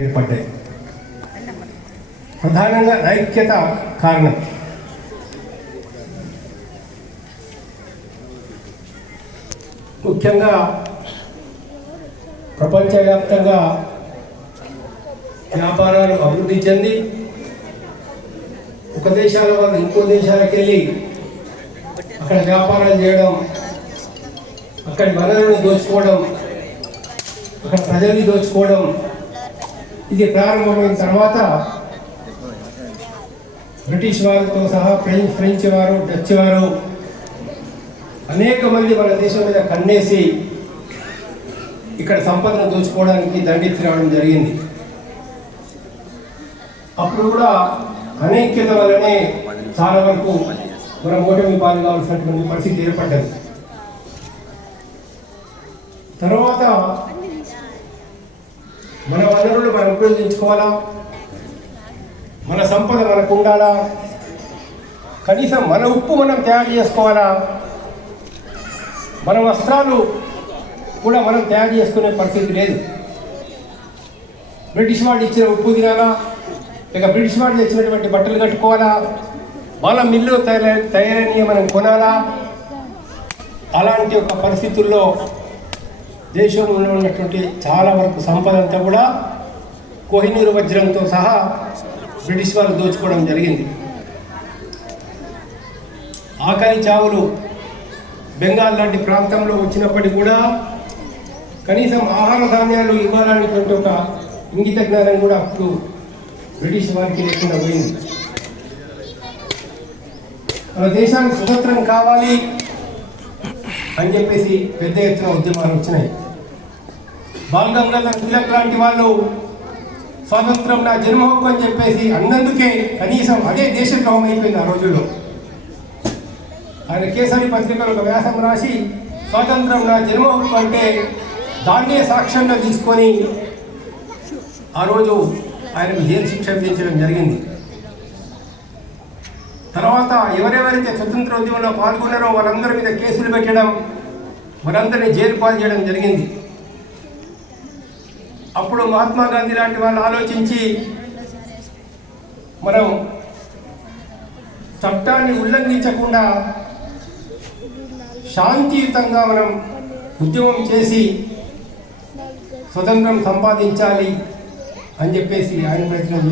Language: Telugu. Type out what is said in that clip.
ఏర్పడ్డాయి. ప్రధానంగా ఐక్యత కారణం. ముఖ్యంగా ప్రపంచవ్యాప్తంగా వ్యాపారాలు అభివృద్ధి చెంది ఒక దేశాల వాళ్ళు ఇంకో దేశాలకు వెళ్ళి అక్కడ వ్యాపారాలు చేయడం, అక్కడి వనరులను దోచుకోవడం, అక్కడ ప్రజల్ని దోచుకోవడం, ఇది ప్రారంభమైన తర్వాత బ్రిటిష్ వారితో సహా ఫ్రెంచ్ వారు, డచ్ వారు అనేక మంది మన దేశం మీద కన్నేసి ఇక్కడ సంపదను దోచుకోవడానికి దండెత్తి రావడం జరిగింది. అప్పుడు కూడా అనైక్యత వల్లనే చాలా వరకు మనం ఓటమి పాలు కావాల్సినటువంటి పరిస్థితి ఏర్పడ్డది. తర్వాత మన వనరులు మనం ఉపయోగించుకోవాలా, మన సంపద మనకు ఉండాలా, కనీసం మన ఉప్పు మనం తయారు చేసుకోవాలా, మన వస్త్రాలు కూడా మనం తయారు చేసుకునే పరిస్థితి లేదు. బ్రిటిష్ వాళ్ళు ఇచ్చిన ఉప్పు తినాలా, లేక బ్రిటిష్ వాళ్ళు తెచ్చినటువంటి బట్టలు కట్టుకోవాలా, వాళ్ళ మిల్లు తయారని మనం కొనాలా. అలాంటి ఒక పరిస్థితుల్లో దేశంలో ఉన్నటువంటి చాలా వరకు సంపద అంతా కూడా కోహినూరు వజ్రంతో సహా బ్రిటిష్ వాళ్ళు దోచుకోవడం జరిగింది. ఆకలి చావులు బెంగాల్ లాంటి ప్రాంతంలో వచ్చినప్పటికీ కూడా కనీసం ఆహార ధాన్యాలు ఇవ్వాలనేటువంటి ఒక ఇంగిత జ్ఞానం కూడా అప్పుడు బ్రిటిష్ వారికి లేకుండా పోయింది. మన దేశానికి స్వతంత్రం కావాలి అని చెప్పేసి పెద్ద ఎత్తున ఉద్యమాలు వచ్చినాయి. బాల్ గంగాధర్ తిలక్ లాంటి వాళ్ళు స్వాతంత్రం నా జన్మ హక్కు అని చెప్పేసి అన్నందుకే కనీసం అదే దేశద్రోహం అయిపోయింది ఆ రోజుల్లో. ఆయన కేసరి పత్రికలో ఒక వ్యాసం రాసి స్వాతంత్రం నా జన్మ హక్కు అంటే దాన్నే సాక్ష్యంగా తీసుకొని ఆ రోజు ఆయనకు జైలు శిక్ష విధించడం జరిగింది. తర్వాత ఎవరెవరైతే స్వతంత్ర ఉద్యమంలో పాల్గొన్నారో వాళ్ళందరి మీద కేసులు పెట్టడం, వారందరినీ జైలు పాలు చేయడం జరిగింది. అప్పుడు మహాత్మా గాంధీ లాంటి వాళ్ళు ఆలోచించి మనం చట్టాన్ని ఉల్లంఘించకుండా శాంతియుతంగా మనం ఉద్యమం చేసి స్వతంత్రం సంపాదించాలి అని చెప్పేసి ఆయన ప్రయత్నం